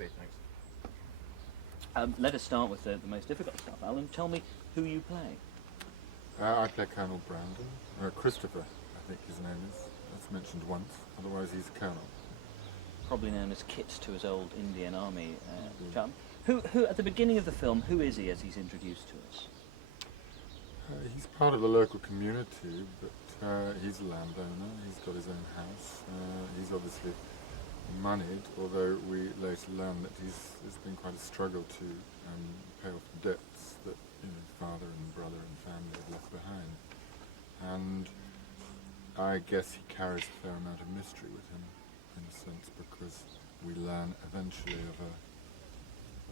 be, thanks. Let us start with the most difficult stuff. Alan, tell me who you play. I play Colonel Brandon. Christopher, I think his name is. That's mentioned once. Otherwise, he's a colonel. Probably known as Kit to his old Indian Army chum. Who, at the beginning of the film, who is he as he's introduced to us? He's part of the local community, but he's a landowner. He's got his own house. He's obviously moneyed, although we later learn that it's been quite a struggle to pay off the debts that father and brother and family had left behind. And I guess he carries a fair amount of mystery with him, in a sense, because we learn eventually of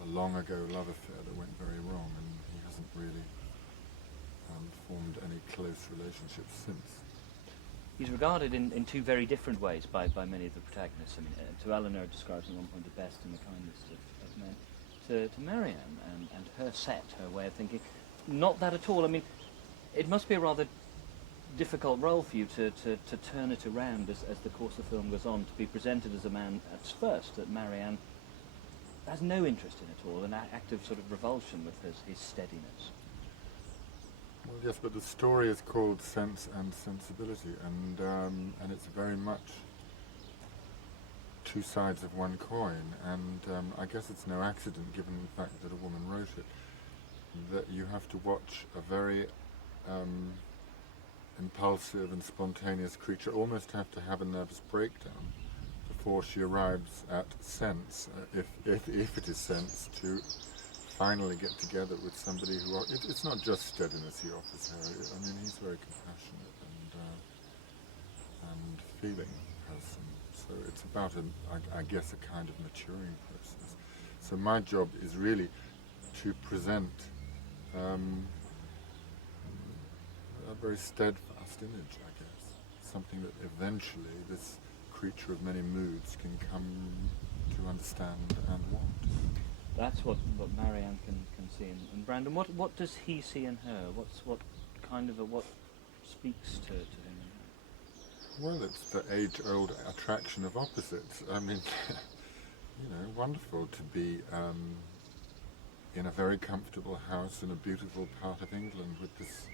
a long ago love affair that went very wrong, and he hasn't really formed any close relationships since. He's regarded in two very different ways by many of the protagonists. I mean, to Eleanor describes at one point the best and the kindest of men. To Marianne and her set, her way of thinking, not that at all. I mean, it must be a rather difficult role for you to turn it around as the course of the film goes on, to be presented as a man at first that Marianne has no interest in at all, an act of sort of revulsion with his steadiness. Well, yes, but the story is called Sense and Sensibility, and it's very much two sides of one coin, and I guess it's no accident, given the fact that a woman wrote it, that you have to watch a very impulsive and spontaneous creature almost have to have a nervous breakdown before she arrives at sense, if it is sense, to finally get together with somebody who... It's not just steadiness he offers her. I mean, he's a very compassionate and feeling person. So it's about, I guess, a kind of maturing process. So my job is really to present a very steadfast image, I guess. Something that eventually this creature of many moods can come to understand and want. That's what Marianne can see in Brandon. What does he see in her? What speaks to him? Well, it's the age-old attraction of opposites. I mean, wonderful to be in a very comfortable house in a beautiful part of England with this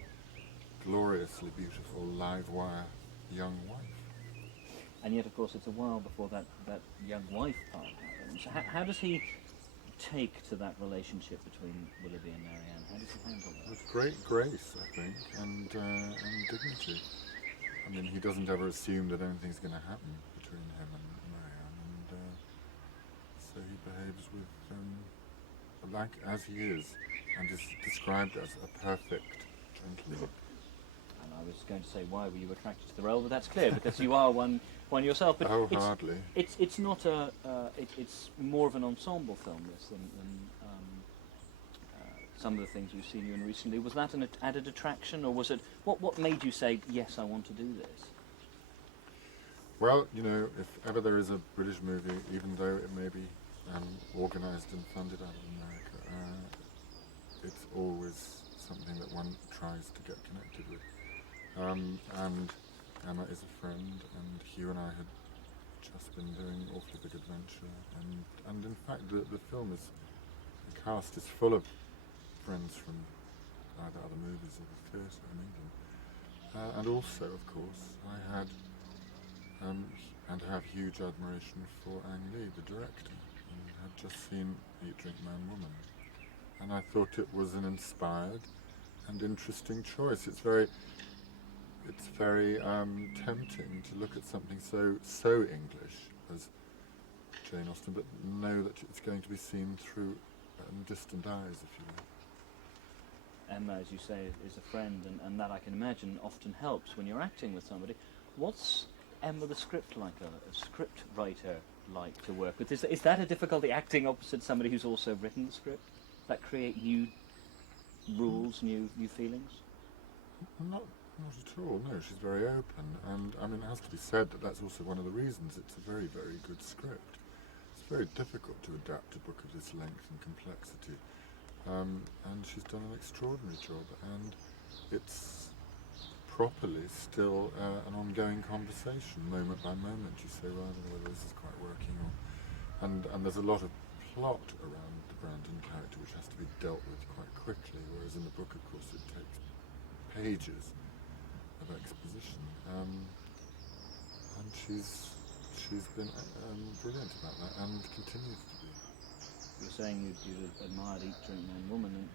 gloriously beautiful live wire young wife. And yet, of course, it's a while before that young wife part happens. How does he take to that relationship between Willoughby and Marianne? How does he handle that? With great grace, I think, and dignity. I mean, he doesn't ever assume that anything's going to happen between him and Marianne, and so he behaves with, like as he is, and is described as a perfect gentleman. And I was going to say, why were you attracted to the role? But that's clear, because you are one yourself. But oh, hardly. It's not it's more of an ensemble film, this, than some of the things we've seen you in recently. Was that an added attraction, or was it what made you say, yes, I want to do this? Well, if ever there is a British movie, even though it may be organised and funded out of America, it's always something that one tries to get connected with. And Emma is a friend, and Hugh and I had just been doing Awfully Big Adventure, and in fact the cast is full of friends from either other movies or the theatre in England. And also, of course, I had and have huge admiration for Ang Lee, the director, and had just seen Eat, Drink, Man, Woman. And I thought it was an inspired and interesting choice. It's very tempting to look at something so English as Jane Austen, but know that it's going to be seen through distant eyes, if you will. Emma, as you say, is a friend, and that I can imagine often helps when you're acting with somebody. What's Emma the script like, a script writer like to work with? Is that a difficulty, acting opposite somebody who's also written the script? That create new rules, new feelings? Not at all, no. She's very open, and I mean, it has to be said that that's also one of the reasons it's a very, very good script. It's very difficult to adapt a book of this length and complexity, and she's done an extraordinary job, and it's properly still an ongoing conversation, moment by moment. You say, well, I don't know whether this is quite working, and there's a lot of plot around the Brandon character which has to be dealt with quite quickly, whereas in the book, of course, it takes pages of exposition. And she's been brilliant about that, and continues to be. You were saying you'd admired Eat, Drink, Man, Woman, and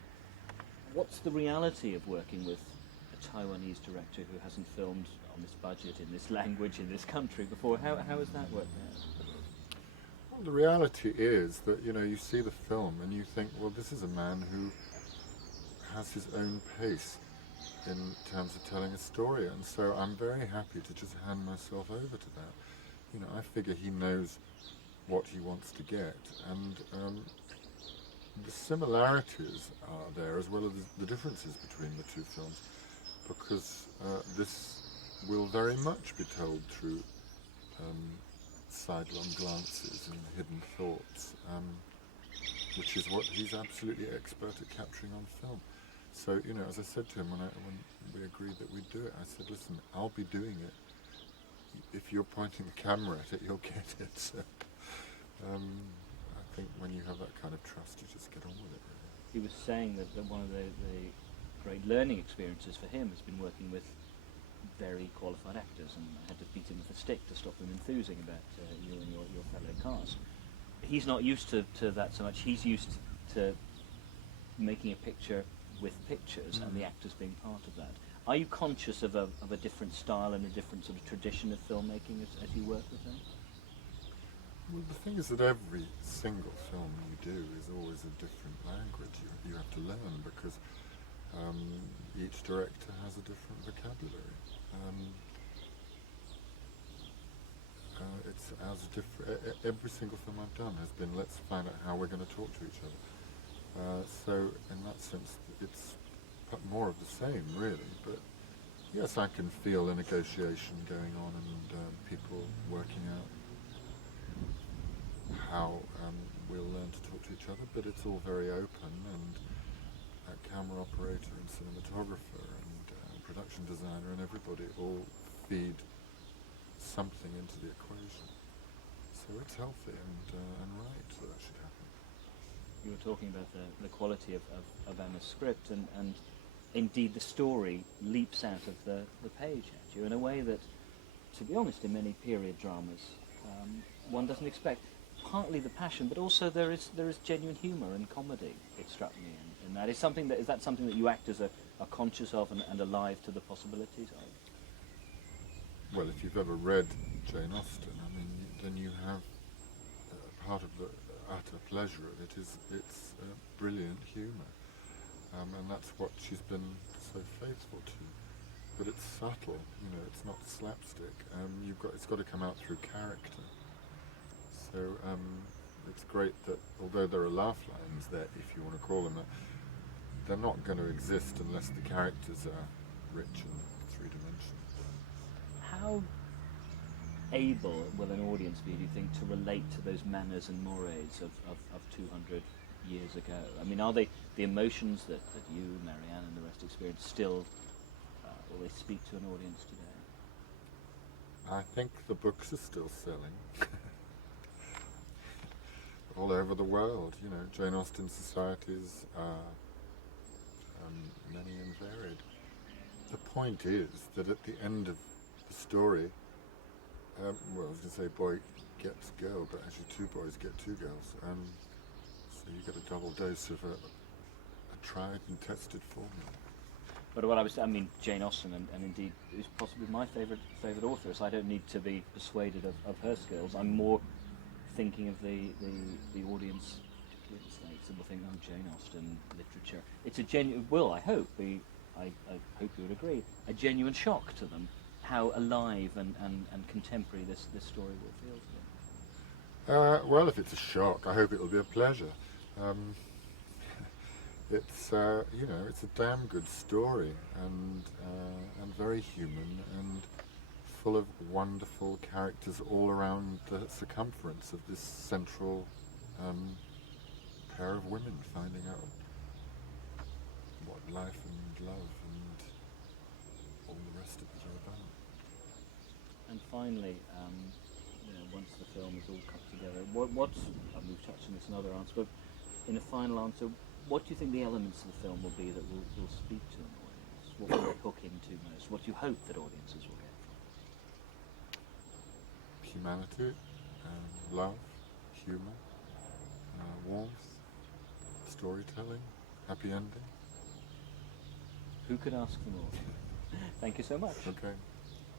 what's the reality of working with a Taiwanese director who hasn't filmed on this budget, in this language, in this country before? How has that worked out? Well, the reality is that, you know, you see the film and you think, well, this is a man who has his own pace in terms of telling a story, and so I'm very happy to just hand myself over to that. You know, I figure he knows what he wants to get, and the similarities are there as well as the differences between the two films, because this will very much be told through sidelong glances and hidden thoughts, which is what he's absolutely expert at capturing on film. So, you know, as I said to him when we agreed that we'd do it, I said, listen, I'll be doing it. If you're pointing the camera at it, you'll get it. So, I think when you have that kind of trust, you just get on with it, really. He was saying that one of the great learning experiences for him has been working with very qualified actors, and I had to beat him with a stick to stop them enthusing about you and your fellow cast. He's not used to that so much. He's used to making a picture with pictures and the actors being part of that. Are you conscious of a different style and a different sort of tradition of filmmaking as you work with them? Well, the thing is that every single film you do is always a different language you have to learn, because each director has a different vocabulary. It's as different. Every single film I've done has been, let's find out how we're going to talk to each other. So in that sense, it's more of the same, really. But yes, I can feel a negotiation going on and people working out how we'll learn to talk to each other. But it's all very open, and a camera operator and cinematographer and production designer and everybody all feed something into the equation. So it's healthy and right that should happen. You were talking about the quality of Emma's script, and indeed the story leaps out of the page at you in a way that, to be honest, in many period dramas one doesn't expect. Partly the passion, but also there is genuine humour and comedy, it struck me, in that. Is that something that you actors are conscious of and alive to the possibilities of? Well, if you've ever read Jane Austen, I mean, then you have part of the utter pleasure of it is its brilliant humour, and that's what she's been so faithful to. But it's subtle, you know, it's not slapstick. It's got to come out through character. So it's great that although there are laugh lines there, if you want to call them that, they're not going to exist unless the characters are rich and three-dimensional. How able will an audience be, do you think, to relate to those manners and mores of 200 years ago? I mean, are they the emotions that you, Marianne, and the rest experience still, will they speak to an audience today? I think the books are still selling. All over the world, you know, Jane Austen societies are many and varied. The point is that at the end of the story, well, I was going to say boy gets girl, but actually two boys get two girls, so you get a double dose of a tried and tested formula. But Jane Austen, and indeed is possibly my favourite author, so I don't need to be persuaded of her skills. I'm more thinking of the audience, particularly the States, and will think, oh, Jane Austen literature. It's a genuine, I hope you would agree, a genuine shock to them, how alive and contemporary this story will feel to them. Well, if it's a shock, I hope it'll be a pleasure. It's it's a damn good story, and very human, and full of wonderful characters all around the circumference of this central pair of women finding out what life and love and all the rest of it are about. And finally, once the film is all cut together, we've touched on this in other answers, but in a final answer, what do you think the elements of the film will be that will speak to an audience? What will they hook into most? What do you hope that audiences will get from it? Humanity, love, humour, warmth, storytelling, happy ending. Who could ask for more? Thank you so much. Okay.